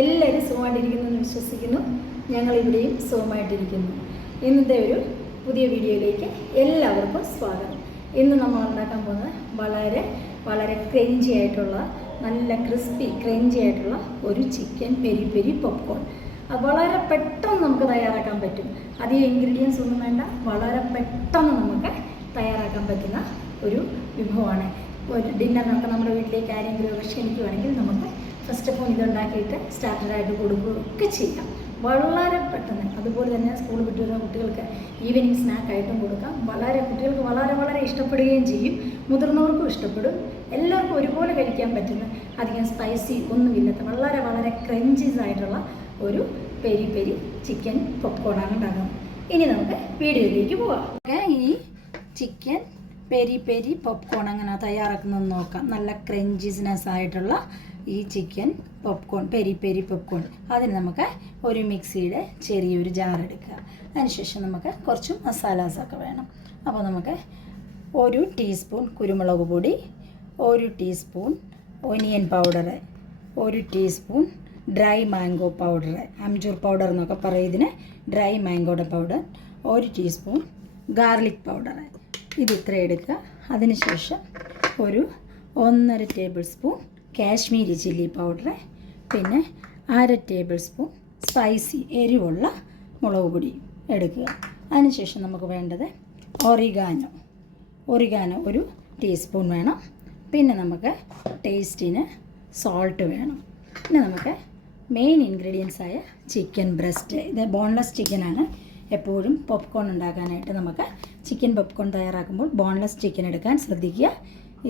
എല്ലാവരും സുഖമായിട്ടിരിക്കുന്നെന്ന് വിശ്വസിക്കുന്നു. ഞങ്ങളിവിടെയും സുഖമായിട്ടിരിക്കുന്നു. ഇന്നത്തെ ഒരു പുതിയ വീഡിയോയിലേക്ക് എല്ലാവർക്കും സ്വാഗതം. ഇന്ന് നമ്മൾ ഉണ്ടാക്കാൻ പോകുന്നത് വളരെ വളരെ ക്രഞ്ചി ആയിട്ടുള്ള, നല്ല ക്രിഞ്ചി ആയിട്ടുള്ള ഒരു ചിക്കൻ പെരി പെരി പോപ്കോൺ. അത് വളരെ പെട്ടെന്ന് നമുക്ക് തയ്യാറാക്കാൻ പറ്റും. അധികം ഇൻഗ്രീഡിയൻസ് ഒന്നും വേണ്ട, വളരെ പെട്ടെന്ന് നമുക്ക് തയ്യാറാക്കാൻ പറ്റുന്ന ഒരു വിഭവമാണ്. ഒരു ഡിന്നറിനൊക്കെ നമ്മുടെ വീട്ടിലേക്ക് ആരെങ്കിലും ക്ഷണിക്കുകയാണെങ്കിൽ നമുക്ക് ഫസ്റ്റ് ഓഫ് ഓൾ ഇതുണ്ടാക്കിയിട്ട് സ്റ്റാർട്ടറായിട്ട് കൊടുക്കുകയൊക്കെ ചെയ്യാം, വളരെ പെട്ടെന്ന്. അതുപോലെ തന്നെ സ്കൂൾ വിട്ട് വരുന്ന കുട്ടികൾക്ക് ഈവനിങ് സ്നാക്കായിട്ടും കൊടുക്കാം. കുട്ടികൾക്ക് വളരെ വളരെ ഇഷ്ടപ്പെടുകയും ചെയ്യും, മുതിർന്നവർക്കും ഇഷ്ടപ്പെടും. എല്ലാവർക്കും ഒരുപോലെ കഴിക്കാൻ പറ്റുന്ന, അധികം സ്പൈസി ഒന്നുമില്ലാത്ത വളരെ വളരെ ക്രഞ്ചീസ് ആയിട്ടുള്ള ഒരു പെരി പെരി ചിക്കൻ പോപ്കോണാണ് ഉണ്ടാക്കുന്നത്. ഇനി നമുക്ക് വീഡിയോയിലേക്ക് പോകാം. ഈ ചിക്കൻ പെരി പെരി പോപ്കോൺ അങ്ങനെ തയ്യാറാക്കുന്നതെന്ന് നോക്കാം. നല്ല ക്രഞ്ചിനെസ് ആയിട്ടുള്ള ഈ chicken popcorn, peri peri popcorn, അതിന് നമുക്ക് ഒരു മിക്സിയുടെ ചെറിയൊരു ജാർ എടുക്കുക. അതിനുശേഷം നമുക്ക് കുറച്ച് മസാലാസൊക്കെ വേണം. അപ്പോൾ നമുക്ക് 1 ടീസ്പൂൺ കുരുമുളക് പൊടി, 1 teaspoon onion powder, 1 teaspoon dry mango powder, amchur powder എന്നൊക്കെ പറയും ഇതിന്, ഡ്രൈ മാംഗോയുടെ പൗഡർ, 1 ടീസ്പൂൺ ഗാർലിക് പൗഡർ. ഇത് ഇത്ര എടുക്കുക. അതിനുശേഷം ഒരു 1.5 table spoon Kashmiri chilli powder, പിന്നെ 1/2 ടേബിൾ സ്പൂൺ സ്പൈസി എരിവുള്ള മുളക് പൊടി എടുക്കുക. അതിനുശേഷം നമുക്ക് വേണ്ടത് ഒറിഗാനോ 1 ടീസ്പൂൺ വേണം. പിന്നെ നമുക്ക് ടേസ്റ്റിന് സോൾട്ട് വേണം. പിന്നെ നമുക്ക് മെയിൻ ഇൻഗ്രീഡിയൻസ് ആയ ചിക്കൻ ബ്രസ്റ്റ്. ഇത് ബോൺലെസ് ചിക്കനാണ്. എപ്പോഴും പോപ്കോൺ ഉണ്ടാക്കാനായിട്ട് നമുക്ക് ചിക്കൻ പോപ്കോൺ തയ്യാറാക്കുമ്പോൾ ബോൺലെസ് ചിക്കൻ എടുക്കാൻ ശ്രദ്ധിക്കുക.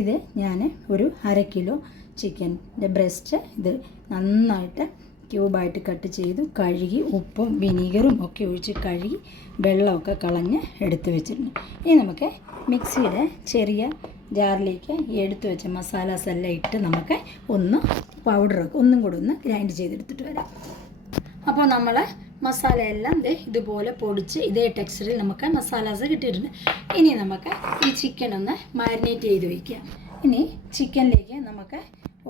ഇത് ഞാൻ ഒരു 1/2 കിലോ ചിക്കൻ്റെ ബ്രസ്റ്റ് ഇത് നന്നായിട്ട് ക്യൂബായിട്ട് കട്ട് ചെയ്തു കഴുകി ഉപ്പും വിനീഗറും ഒക്കെ ഒഴിച്ച് കഴുകി വെള്ളമൊക്കെ കളഞ്ഞ് എടുത്ത് വെച്ചിട്ടുണ്ട്. ഇനി നമുക്ക് മിക്സിയുടെ ചെറിയ ജാറിലേക്ക് എടുത്തു വെച്ച മസാലാസ് എല്ലാം ഇട്ട് നമുക്ക് ഒന്നും കൂടെ ഒന്ന് ഗ്രൈൻഡ് ചെയ്തെടുത്തിട്ട് വരാം. അപ്പോൾ നമ്മൾ മസാലയെല്ലാം ഇതുപോലെ പൊടിച്ച് ഇതേ ടെക്സ്ചറിൽ നമുക്ക് മസാലാസ് കിട്ടിയിട്ടുണ്ട്. ഇനി നമുക്ക് ഈ ചിക്കൻ ഒന്ന് മാരിനേറ്റ് ചെയ്ത് വയ്ക്കുക. ഇനി ചിക്കനിലേക്ക് നമുക്ക്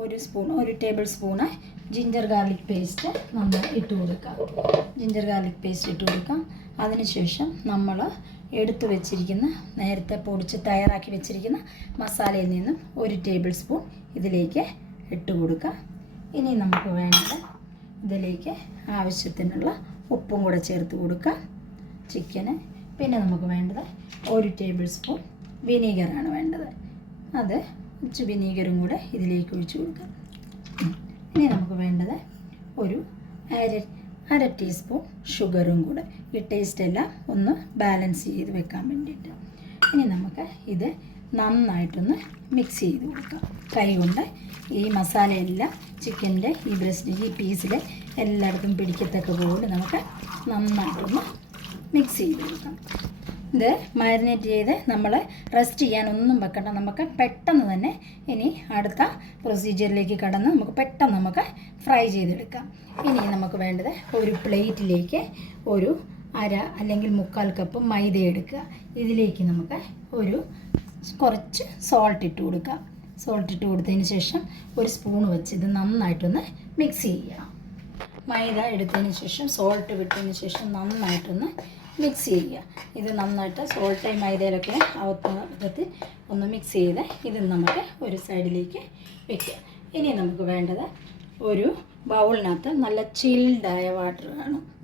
1 table spoon ginger garlic paste നമ്മൾ ഇട്ട് കൊടുക്കാം. അതിനുശേഷം നമ്മൾ എടുത്തു വെച്ചിരിക്കുന്ന, നേരത്തെ പൊടിച്ച് തയ്യാറാക്കി വെച്ചിരിക്കുന്ന മസാലയിൽ നിന്നും 1 ടേബിൾ സ്പൂൺ ഇതിലേക്ക് ഇട്ട് കൊടുക്കാം. ഇനി നമുക്ക് വേണ്ടത് ഇതിലേക്ക് ആവശ്യത്തിനുള്ള ഉപ്പും കൂടെ ചേർത്ത് കൊടുക്കാം ചിക്കന്. പിന്നെ നമുക്ക് വേണ്ടത് 1 ടേബിൾ സ്പൂൺ വിനീഗറാണ് വേണ്ടത്. അത് കുറച്ച് വിനീഗറും കൂടെ ഇതിലേക്ക് ഒഴിച്ച് കൊടുക്കാം. ഇനി നമുക്ക് വേണ്ടത് ഒരു 1/2 ടീസ്പൂൺ ഷുഗറും കൂടെ, ഈ ടേസ്റ്റ് എല്ലാം ഒന്ന് ബാലൻസ് ചെയ്ത് വെക്കാൻ വേണ്ടിയിട്ട്. ഇനി നമുക്ക് ഇത് നന്നായിട്ടൊന്ന് മിക്സ് ചെയ്ത് കൊടുക്കാം കൈ കൊണ്ട്. ഈ മസാലയെല്ലാം ചിക്കൻ്റെ ഈ ബ്രസ്റ്റ്, ഈ പീസിൽ എല്ലായിടത്തും പിടിക്കത്തക്ക പോലെ നമുക്ക് നന്നായിട്ടൊന്ന് മിക്സ് ചെയ്ത് കൊടുക്കാം. ഇത് മാരിനേറ്റ് ചെയ്ത് നമ്മൾ റെസ്റ്റ് ചെയ്യാനൊന്നും വെക്കണ്ട. നമുക്ക് പെട്ടെന്ന് തന്നെ ഇനി അടുത്ത പ്രൊസീജിയറിലേക്ക് കടന്ന് നമുക്ക് ഫ്രൈ ചെയ്തെടുക്കാം. ഇനി നമുക്ക് വേണ്ടത് ഒരു പ്ലേറ്റിലേക്ക് ഒരു 1/2 അല്ലെങ്കിൽ 1/4 കപ്പ് മൈദ എടുക്കുക. ഇതിലേക്ക് നമുക്ക് കുറച്ച് സോൾട്ട് ഇട്ട് കൊടുക്കുക. സോൾട്ട് ഇട്ട് കൊടുത്തതിന് ശേഷം ഒരു സ്പൂൺ വെച്ച് ഇത് നന്നായിട്ടൊന്ന് മിക്സ് ചെയ്യുക. മൈദ എടുത്തതിന് ശേഷം സോൾട്ട് വിട്ടതിന് ശേഷം നന്നായിട്ടൊന്ന് മിക്സ് ചെയ്യുക. ഇത് നന്നായിട്ട് സോൾട്ട് മൈദയിലൊക്കെ ആവുന്ന വിധത്തിൽ ഒന്ന് മിക്സ് ചെയ്ത് ഇത് നമുക്ക് ഒരു സൈഡിലേക്ക് വെക്കുക. ഇനി നമുക്ക് വേണ്ടത് ഒരു ബൗളിനകത്ത് നല്ല ചിൽഡായ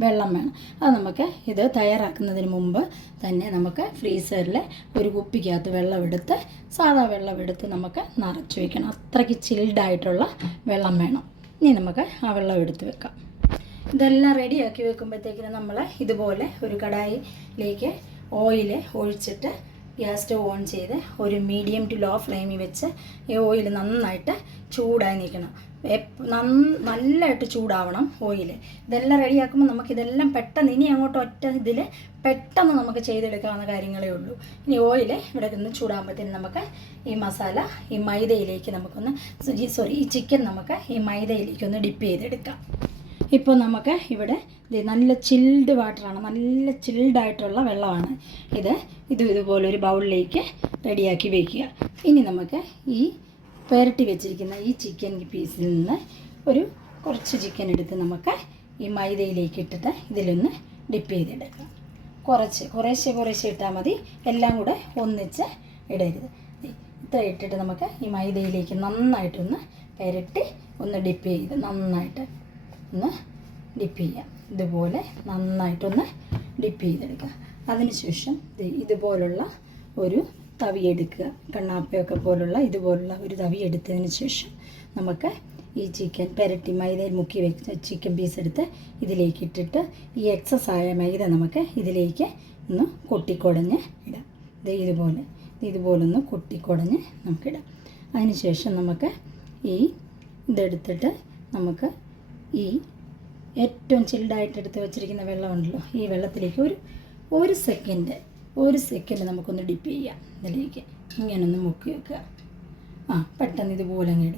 വെള്ളം വേണം. അത് നമുക്ക് ഇത് തയ്യാറാക്കുന്നതിന് മുമ്പ് തന്നെ നമുക്ക് ഫ്രീസറിൽ ഒരു കുപ്പിക്കകത്ത് സാധാ വെള്ളം എടുത്ത് നമുക്ക് നിറച്ച് വയ്ക്കണം. അത്രയ്ക്ക് ചിൽഡായിട്ടുള്ള വെള്ളം വേണം. ഇനി നമുക്ക് ആ വെള്ളം എടുത്ത് വെക്കാം. ഇതെല്ലാം റെഡിയാക്കി വെക്കുമ്പോഴത്തേക്കിന് നമ്മൾ ഇതുപോലെ ഒരു കടായിലേക്ക് ഓയിൽ ഒഴിച്ചിട്ട് ഗ്യാസ് സ്റ്റവ് ഓൺ ചെയ്ത് ഒരു മീഡിയം ടു ലോ ഫ്ലെയിമിൽ വെച്ച് ഈ ഓയിൽ നന്നായിട്ട് ചൂടായി നിൽക്കണം. നല്ലതായിട്ട് ചൂടാവണം ഓയിൽ. ഇതെല്ലാം റെഡിയാക്കുമ്പോൾ നമുക്കിതെല്ലാം പെട്ടെന്ന് ഇനി അങ്ങോട്ട് ഒറ്റ ഇതിൽ പെട്ടെന്ന് നമുക്ക് ചെയ്തെടുക്കാവുന്ന കാര്യങ്ങളേ ഉള്ളൂ. ഇനി ഓയിൽ ഇവിടെ നിന്ന് ചൂടാകുമ്പോഴത്തേനും നമുക്ക് ഈ മസാല ഈ മൈദയിലേക്ക് ഈ ചിക്കൻ നമുക്ക് ഈ മൈദയിലേക്കൊന്ന് ഡിപ്പ് ചെയ്തെടുക്കാം. ഇപ്പോൾ നമുക്ക് ഇവിടെ നല്ല ചിൽഡ് വാട്ടറാണ്, നല്ല ചിൽഡായിട്ടുള്ള വെള്ളമാണ്. ഇതുപോലെ ഒരു ബൗളിലേക്ക് റെഡിയാക്കി വയ്ക്കുക. ഇനി നമുക്ക് ഈ പുരട്ടി വെച്ചിരിക്കുന്ന ഈ ചിക്കൻ പീസിൽ നിന്ന് ഒരു കുറച്ച് ചിക്കൻ എടുത്ത് നമുക്ക് ഈ മൈദയിലേക്ക് ഇട്ടിട്ട് ഇതിലൊന്ന് ഡിപ്പ് ചെയ്തെടുക്കാം. കുറേശ്ശെ ഇട്ടാൽ മതി, എല്ലാം കൂടെ ഒന്നിച്ച് ഇടരുത്. ഇത്ര ഇട്ടിട്ട് നമുക്ക് ഈ മൈദയിലേക്ക് നന്നായിട്ടൊന്ന് പുരട്ടി ഒന്ന് ഡിപ്പ് ചെയ്ത് നന്നായിട്ട് ഒന്ന് ഡിപ്പ് ചെയ്യാം. ഇതുപോലെ നന്നായിട്ടൊന്ന് ഡിപ്പ് ചെയ്തെടുക്കുക. അതിനുശേഷം ഇതുപോലുള്ള ഒരു തവി എടുക്കുക. കണ്ണാപ്പയൊക്കെ പോലുള്ള ഇതുപോലുള്ള ഒരു തവി എടുത്തതിന് ശേഷം നമുക്ക് ഈ ചിക്കൻ പുരട്ടി മൈദയിൽ മുക്കി വെച്ച ചിക്കൻ പീസ് എടുത്ത് ഇതിലേക്ക് ഇട്ടിട്ട് ഈ എക്സസ് ആയ മൈദ നമുക്ക് ഇതിലേക്ക് ഒന്ന് കൊട്ടിക്കൊടഞ്ഞ് ഇടാം. ഇതുപോലൊന്ന് കൊട്ടിക്കൊടഞ്ഞ് നമുക്കിടാം. അതിനുശേഷം നമുക്ക് ഇതെടുത്തിട്ട് നമുക്ക് ഈ ഏറ്റവും ചിൽഡായിട്ട് എടുത്ത് വെച്ചിരിക്കുന്ന വെള്ളമുണ്ടല്ലോ, ഈ വെള്ളത്തിലേക്ക് ഒരു സെക്കൻഡ് നമുക്കൊന്ന് ഡിപ്പ് ചെയ്യാം. ഇതിലേക്ക് ഇങ്ങനൊന്ന് മുക്കി വെക്കുക. പെട്ടെന്ന് ഇതുപോലെ അങ്ങ്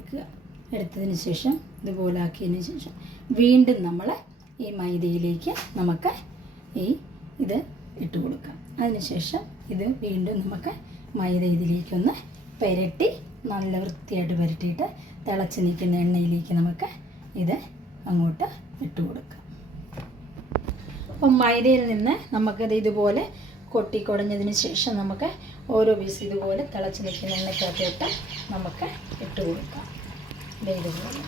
എടുത്തതിന് ശേഷം ഇതുപോലെ ആക്കിയതിന് ശേഷം വീണ്ടും നമ്മൾ ഈ മൈദയിലേക്ക് നമുക്ക് ഇത് ഇട്ട് കൊടുക്കാം. അതിനുശേഷം ഇത് വീണ്ടും നമുക്ക് മൈദ ഇതിലേക്കൊന്ന് പുരട്ടി നല്ല വൃത്തിയായിട്ട് പുരട്ടിയിട്ട് തിളച്ച് നിൽക്കുന്ന എണ്ണയിലേക്ക് നമുക്ക് ഇത് അങ്ങോട്ട് ഇട്ട് കൊടുക്കാം. അപ്പം മൈദയിൽ നിന്ന് നമുക്കത് ഇതുപോലെ കൊട്ടിക്കൊടഞ്ഞതിന് ശേഷം നമുക്ക് ഓരോ പീസ് ഇതുപോലെ തിളച്ച് നിൽക്കുന്ന എണ്ണയ്ക്കകത്തോട്ട് നമുക്ക് ഇട്ട് കൊടുക്കാം. ഇതുപോലെ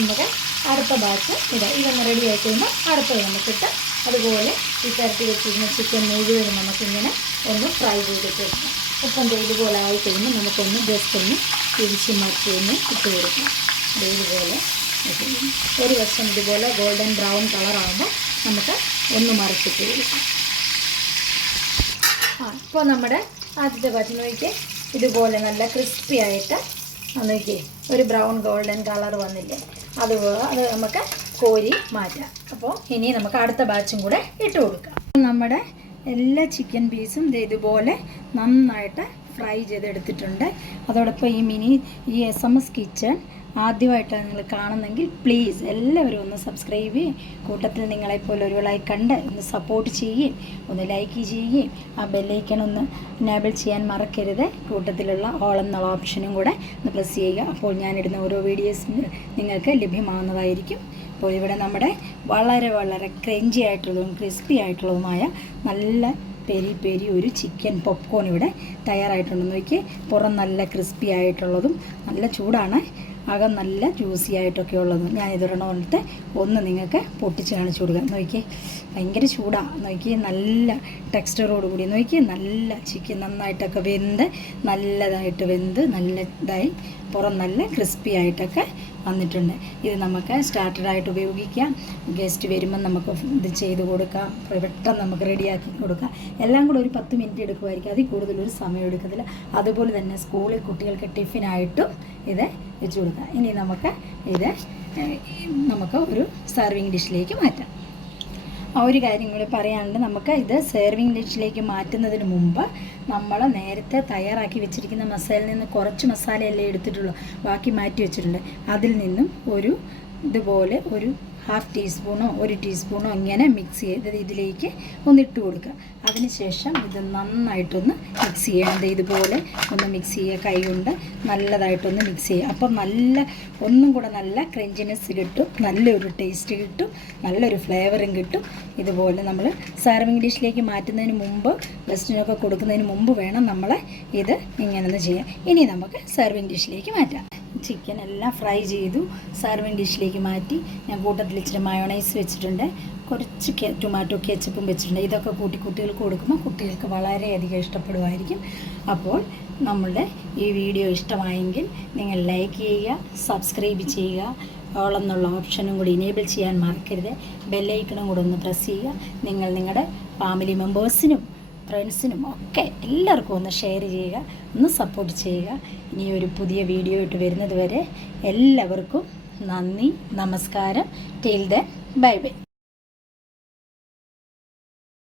നമുക്ക് അടുത്ത ബാച്ച് ഇതൊന്ന് റെഡി ആയി കഴിയുമ്പോൾ അടുത്തത് നമുക്കിട്ട് അതുപോലെ ഈ പുരട്ടി വെച്ചിരുന്ന ചിക്കൻ മുഴുവൻ നമുക്കിങ്ങനെ ഒന്ന് ഫ്രൈ ചെയ്തിട്ട് വെക്കണം. ഇപ്പം ഇതുപോലെ ആയി കഴിയുമ്പോൾ നമുക്കൊന്ന് ജസ്റ്റ് ഒന്ന് തിരിച്ച് മറിച്ച് ഒന്ന് ഇട്ട് കൊടുക്കണം. ഇതുപോലെ ഒരു വശം ഇതുപോലെ ഗോൾഡൻ ബ്രൗൺ കളറാകുമ്പോൾ നമുക്ക് ഒന്ന് മറിച്ചിട്ട് കൊടുക്കാം. ഇപ്പോൾ നമ്മുടെ ആദ്യത്തെ ബാച്ച് നോക്കിയേ ഇതുപോലെ നല്ല ക്രിസ്പി ആയിട്ട് നോക്കിയേ ഒരു ബ്രൗൺ ഗോൾഡൻ കളർ വന്നില്ലേ, അത് നമുക്ക് കോരി മാറ്റാം. അപ്പോൾ ഇനി നമുക്ക് അടുത്ത ബാച്ചും കൂടെ ഇട്ട് കൊടുക്കാം. നമ്മുടെ എല്ലാ ചിക്കൻ പീസും ഇതുപോലെ നന്നായിട്ട് ഫ്രൈ ചെയ്തെടുത്തിട്ടുണ്ട്. അതോടൊപ്പം ഈ SMS കിച്ചൺ ആദ്യമായിട്ടാണ് നിങ്ങൾ കാണുന്നെങ്കിൽ പ്ലീസ് എല്ലാവരും ഒന്ന് സബ്സ്ക്രൈബ് ചെയ്യും. കൂട്ടത്തിൽ നിങ്ങളെപ്പോലെ ഒരുവളായി കണ്ട് ഒന്ന് സപ്പോർട്ട് ചെയ്യുകയും ഒന്ന് ലൈക്ക് ചെയ്യുകയും ആ ബെല്ലൈക്കൺ ഒന്ന് എനേബിൾ ചെയ്യാൻ മറക്കരുത്. കൂട്ടത്തിലുള്ള ഓൾ എന്നുള്ള ഓപ്ഷനും കൂടെ ഒന്ന് പ്രസ് ചെയ്യുക. അപ്പോൾ ഞാനിടുന്ന ഓരോ വീഡിയോസും നിങ്ങൾക്ക് ലഭ്യമാകുന്നതായിരിക്കും. അപ്പോൾ ഇവിടെ നമ്മുടെ വളരെ ക്രഞ്ചി ആയിട്ടുള്ളതും ക്രിസ്പി ആയിട്ടുള്ളതുമായ നല്ല പെരി ഒരു ചിക്കൻ പോപ്കോൺ ഇവിടെ തയ്യാറായിട്ടുണ്ടെന്ന് നോക്കി. പുറം നല്ല ക്രിസ്പി ആയിട്ടുള്ളതും നല്ല ചൂടാണ്, അകം നല്ല ജ്യൂസി ആയിട്ടൊക്കെ ഉള്ളതും. ഞാൻ ഇതൊരെണ്ണം വന്നിട്ട് ഒന്ന് നിങ്ങൾക്ക് പൊട്ടിച്ച് കാണിച്ചു കൊടുക്കാം. നോക്കിയേ ഭയങ്കര ചൂടാണ്. നോക്കി നല്ല ടെക്സ്ചറോട് കൂടി നോക്കി നല്ല ചിക്കൻ നന്നായിട്ടൊക്കെ നല്ലതായിട്ട് നല്ല ഇതായി പുറം നല്ല ക്രിസ്പി ആയിട്ടൊക്കെ വന്നിട്ടുണ്ട്. ഇത് നമുക്ക് സ്റ്റാർട്ടറായിട്ട് ഉപയോഗിക്കാം. ഗസ്റ്റ് വരുമ്പം നമുക്ക് ഇത് ചെയ്ത് കൊടുക്കാം. പെട്ടെന്ന് നമുക്ക് റെഡിയാക്കി കൊടുക്കാം. എല്ലാം കൂടെ ഒരു 10 മിനിറ്റ് എടുക്കുമായിരിക്കും, അതിൽ കൂടുതലൊരു സമയം എടുക്കത്തില്ല. അതുപോലെ തന്നെ സ്കൂളിൽ കുട്ടികൾക്ക് ടിഫിനായിട്ടും ഇത് വെച്ച് കൊടുക്കാം. ഇനി നമുക്ക് ഒരു സെർവിങ് ഡിഷിലേക്ക് മാറ്റാം. ഒരു കാര്യം കൂടി പറയാനുണ്ട്. നമുക്ക് ഇത് സെർവിങ് ഡിഷിലേക്ക് മാറ്റുന്നതിന് മുമ്പ് നമ്മൾ നേരത്തെ തയ്യാറാക്കി വെച്ചിരിക്കുന്ന മസാലയിൽ നിന്ന് കുറച്ച് മസാലയല്ലേ എടുത്തിട്ടുള്ളൂ, ബാക്കി മാറ്റി വെച്ചിട്ടുണ്ട്. അതിൽ നിന്നും ഇതുപോലെ ഒരു 1/2 ടീസ്പൂണോ 1 ടീസ്പൂണോ ഇങ്ങനെ മിക്സ് ചെയ്ത് ഇതിലേക്ക് ഒന്നിട്ട് കൊടുക്കുക. അതിനുശേഷം ഇത് നന്നായിട്ടൊന്ന് മിക്സ് ചെയ്യണം. ഇതുപോലെ ഒന്ന് മിക്സ് ചെയ്യുക, കൈ കൊണ്ട് നല്ലതായിട്ടൊന്ന് മിക്സ് ചെയ്യുക. അപ്പം ഒന്നും കൂടെ നല്ല ക്രഞ്ചിനെസ് കിട്ടും, നല്ലൊരു ടേസ്റ്റ് കിട്ടും, നല്ലൊരു ഫ്ലേവറും കിട്ടും. ഇതുപോലെ നമ്മൾ സെർവിങ് ഡിഷിലേക്ക് മാറ്റുന്നതിന് മുമ്പ് ഗസ്റ്റിനൊക്കെ കൊടുക്കുന്നതിന് മുമ്പ് വേണം നമ്മൾ ഇത് ഇങ്ങനെയൊന്ന് ചെയ്യാം. ഇനി നമുക്ക് സെർവിങ് ഡിഷിലേക്ക് മാറ്റാം. ചിക്കൻ എല്ലാം ഫ്രൈ ചെയ്തു സെർവിങ് ഡിഷിലേക്ക് മാറ്റി. ഞാൻ കൂട്ടത്തിൽ ഇച്ചിരി മയോണൈസ് വെച്ചിട്ടുണ്ട്, കുറച്ച് ടൊമാറ്റോ കെച്ചപ്പും വെച്ചിട്ടുണ്ട്. ഇതൊക്കെ കുട്ടികൾക്ക് കൊടുക്കുമ്പോൾ കുട്ടികൾക്ക് വളരെയധികം ഇഷ്ടപ്പെടുമായിരിക്കും. അപ്പോൾ നമ്മളുടെ ഈ വീഡിയോ ഇഷ്ടമായെങ്കിൽ നിങ്ങൾ ലൈക്ക് ചെയ്യുക, സബ്സ്ക്രൈബ് ചെയ്യുക, ഓൾ എന്നുള്ള ഓപ്ഷനും കൂടി എനേബിൾ ചെയ്യാൻ മറക്കരുത്. ബെല്ലൈക്കണും കൂടെ ഒന്ന് പ്രസ് ചെയ്യുക. നിങ്ങളുടെ ഫാമിലി മെമ്പേഴ്സിനും ഫ്രണ്ട്സിനും ഒക്കെ എല്ലാവർക്കും ഒന്ന് ഷെയർ ചെയ്യുക, ഒന്ന് സപ്പോർട്ട് ചെയ്യുക. ഇനി ഒരു പുതിയ വീഡിയോ ആയിട്ട് വരുന്നത് വരെ എല്ലാവർക്കും നന്ദി, നമസ്കാരം. Till then bye bye.